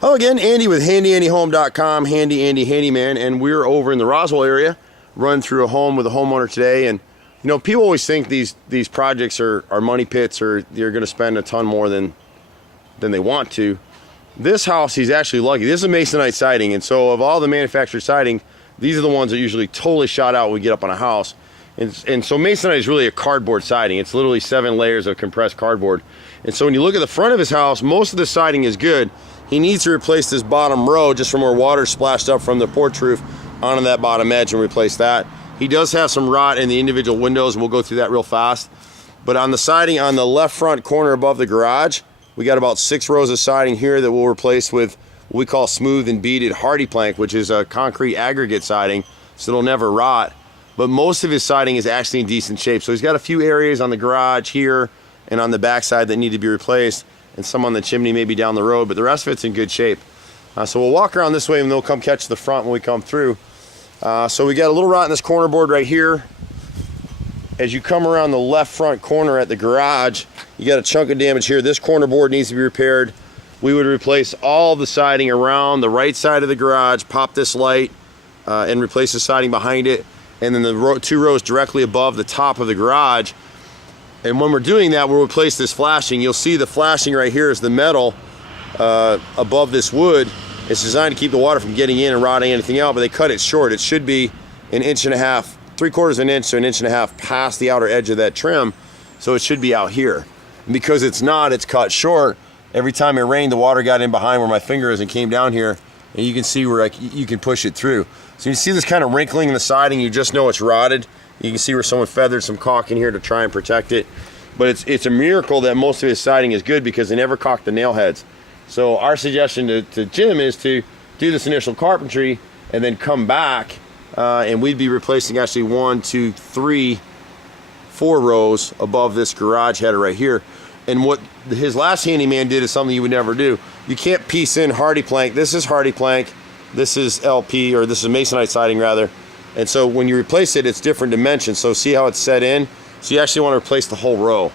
Hello again, Andy with HandyAndyHome.com, Handy Andy Handyman, and we're over in the Roswell area, run through a home with a homeowner today. And you know, people always think these projects are money pits, or you're going to spend a ton more than they want to. This house, he's actually lucky. This is a masonite siding, and so of all the manufactured siding, these are the ones that usually totally shot out when we get up on a house. And so masonite is really a cardboard siding. It's literally 7 layers of compressed cardboard. And so when you look at the front of his house, most of the siding is good. He needs to replace this bottom row just from where water splashed up from the porch roof onto that bottom edge and replace that. He does have some rot in the individual windows, and we'll go through that real fast. But on the siding on the left front corner above the garage, we got about 6 rows of siding here that we'll replace with what we call smooth and beaded hardy plank, which is a concrete aggregate siding, so it'll never rot. But most of his siding is actually in decent shape. So he's got a few areas on the garage here and on the backside that need to be replaced, and some on the chimney maybe down the road, but the rest of it's in good shape. So we'll walk around this way and they'll come catch the front when we come through. So we got a little rot in this corner board right here. As you come around the left front corner at the garage, you got a chunk of damage here. This corner board needs to be repaired. We would replace all the siding around the right side of the garage, pop this light, and replace the siding behind it, and then the 2 rows directly above the top of the garage. And when we're doing that, we'll replace this flashing. You'll see the flashing right here is the metal above this wood. It's designed to keep the water from getting in and rotting anything out, but they cut it short. It should be 1.5 inches, 3/4 of an inch to 1.5 inches past the outer edge of that trim. So it should be out here. And because it's not, it's cut short. Every time it rained, the water got in behind where my finger is and came down here, and you can see where you can push it through. So you see this kind of wrinkling in the siding, you just know it's rotted. You can see where someone feathered some caulk in here to try and protect it. But it's a miracle that most of his siding is good because they never caulked the nail heads. So our suggestion to Jim is to do this initial carpentry and then come back, and we'd be replacing actually 1, 2, 3, 4 rows above this garage header right here. And what his last handyman did is something you would never do. You can't piece in hardy plank. This is hardy plank. This is LP, or this is masonite siding rather. And so when you replace it, it's different dimensions. So see how it's set in? So you actually want to replace the whole row.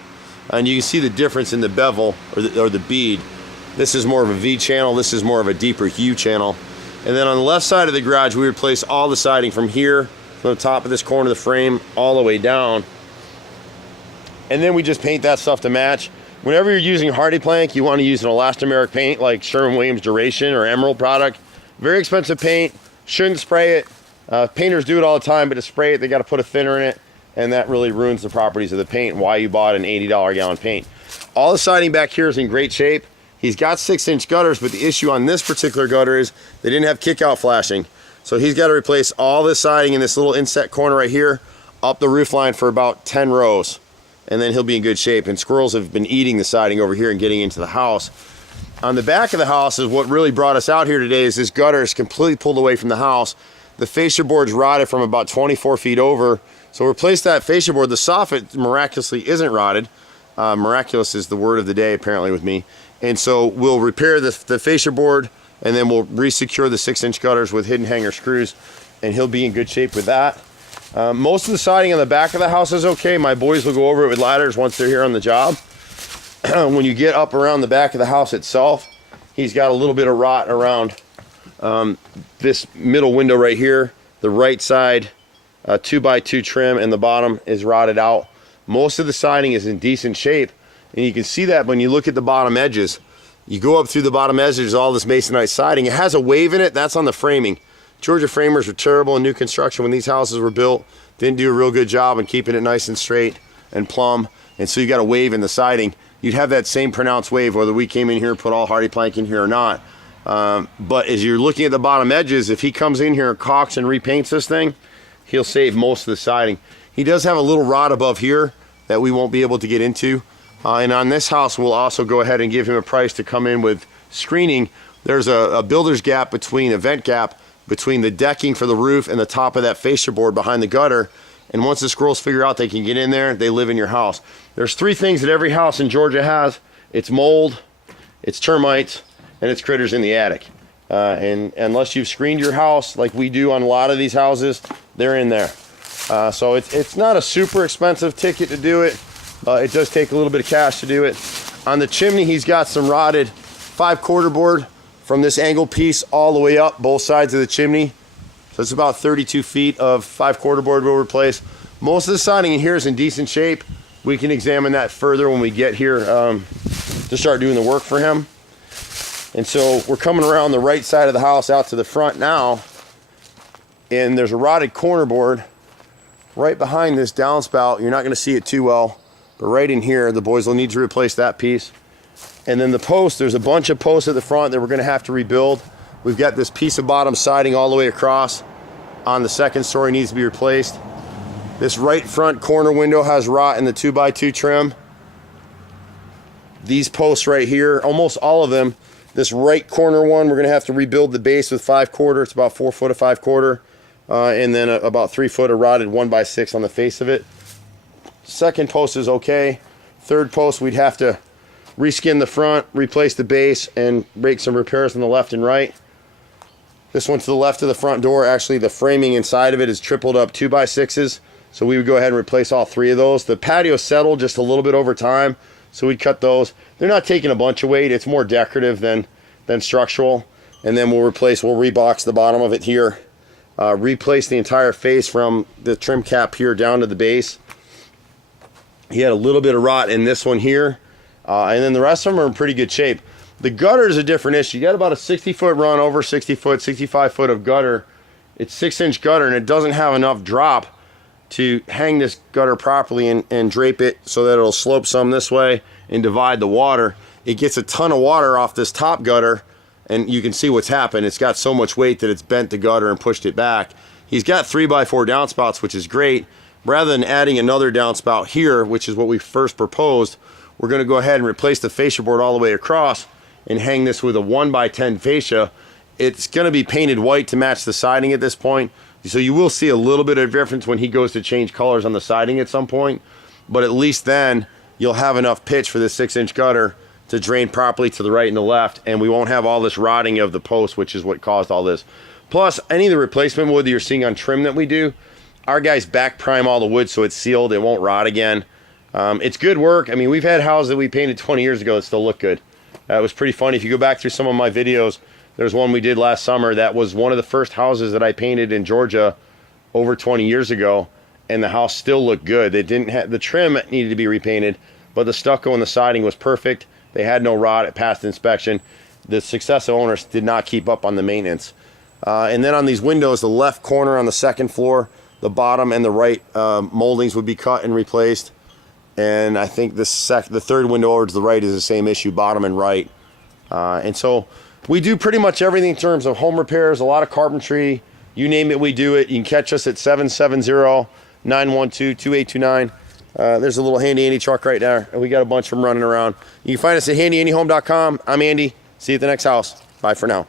And you can see the difference in the bevel or the bead. This is more of a V channel. This is more of a deeper U channel. And then on the left side of the garage, we replace all the siding from here, from the top of this corner of the frame, all the way down. And then we just paint that stuff to match. Whenever you're using hardy plank, you want to use an elastomeric paint like Sherwin-Williams Duration or Emerald product. Very expensive paint. Shouldn't spray it. Painters do it all the time, but to spray it, they got to put a thinner in it, and that really ruins the properties of the paint. Why you bought an $80 gallon paint. All the siding back here is in great shape. He's got 6-inch gutters, but the issue on this particular gutter is they didn't have kick-out flashing. So he's got to replace all the siding in this little inset corner right here up the roof line for about 10 rows, and then he'll be in good shape. And squirrels have been eating the siding over here and getting into the house. On the back of the house is what really brought us out here today. Is this gutter is completely pulled away from the house. The fascia board's rotted from about 24 feet over. So replace that fascia board. The soffit miraculously isn't rotted. Miraculous is the word of the day apparently with me. And so we'll repair the fascia board, and then we'll re-secure the 6-inch gutters with hidden hanger screws, and he'll be in good shape with that. Most of the siding on the back of the house is okay. My boys will go over it with ladders once they're here on the job. When you get up around the back of the house itself, he's got a little bit of rot around this middle window right here. The right side 2x2 trim, and the bottom is rotted out. Most of the siding is in decent shape, and you can see that when you look at the bottom edges. You go up through the bottom edges, all this masonite siding. It has a wave in it. That's on the framing. Georgia framers were terrible in new construction when these houses were built. Didn't do a real good job in keeping it nice and straight and plumb, and so you got a wave in the siding. You'd have that same pronounced wave whether we came in here and put all hardy plank in here or not. But as you're looking at the bottom edges, if he comes in here and caulks and repaints this thing, he'll save most of the siding. He does have a little rot above here that we won't be able to get into. And on this house, we'll also go ahead and give him a price to come in with screening. There's a builder's gap a vent gap between the decking for the roof and the top of that fascia board behind the gutter. And once the squirrels figure out they can get in there, they live in your house. There's 3 things that every house in Georgia has. It's mold, it's termites, and it's critters in the attic. And unless you've screened your house like we do on a lot of these houses, they're in there. So it's not a super expensive ticket to do it. It does take a little bit of cash to do it. On the chimney, he's got some rotted 5/4 board from this angle piece all the way up both sides of the chimney. So it's about 32 feet of 5/4 board we'll replace. Most of the siding in here is in decent shape. We can examine that further when we get here to start doing the work for him. And so we're coming around the right side of the house out to the front now, and there's a rotted corner board right behind this downspout. You're not going to see it too well, but right in here, the boys will need to replace that piece. And then the post, there's a bunch of posts at the front that we're going to have to rebuild. We've got this piece of bottom siding all the way across on the second story, needs to be replaced. This right front corner window has rot in the 2x2 trim. These posts right here, almost all of them. This right corner one, we're going to have to rebuild the base with 5/4. It's about 4 foot of 5/4. And then about 3 foot of rotted 1x6 on the face of it. Second post is okay. Third post, we'd have to reskin the front, replace the base, and make some repairs on the left and right. This one to the left of the front door, actually the framing inside of it is tripled up 2x6s. So we would go ahead and replace all 3 of those. The patio settled just a little bit over time, so we'd cut those. They're not taking a bunch of weight. It's more decorative than structural. And then we'll rebox the bottom of it here. Replace the entire face from the trim cap here down to the base. He had a little bit of rot in this one here. And then the rest of them are in pretty good shape. The gutter is a different issue. You got about a 60-foot run, over 60 foot, 65 foot of gutter. It's 6-inch gutter, and it doesn't have enough drop to hang this gutter properly and drape it so that it'll slope some this way and divide the water. It gets a ton of water off this top gutter, and you can see what's happened. It's got so much weight that it's bent the gutter and pushed it back. He's got 3x4 downspouts, which is great. Rather than adding another downspout here, which is what we first proposed, we're going to go ahead and replace the fascia board all the way across and hang this with a 1x10 fascia. It's going to be painted white to match the siding at this point. So you will see a little bit of difference when he goes to change colors on the siding at some point. But at least then you'll have enough pitch for this 6-inch gutter to drain properly to the right and the left, and we won't have all this rotting of the post, which is what caused all this. Plus, any of the replacement wood that you're seeing on trim that we do, our guys back prime all the wood so it's sealed, it won't rot again. It's good work. I mean, we've had houses that we painted 20 years ago that still look good. It was pretty funny. If you go back through some of my videos, there's one we did last summer that was one of the first houses that I painted in Georgia over 20 years ago, and the house still looked good. It didn't have, the trim needed to be repainted, but the stucco and the siding was perfect. They had no rot. It passed inspection. The successive owners did not keep up on the maintenance. And then on these windows, the left corner on the second floor, the bottom and the right moldings would be cut and replaced. And I think the third window over to the right is the same issue, bottom and right. And so we do pretty much everything in terms of home repairs, a lot of carpentry. You name it, we do it. You can catch us at 770-912-2829. There's a little Handy Andy truck right there, and we got a bunch of them running around. You can find us at handyandyhome.com. I'm Andy. See you at the next house. Bye for now.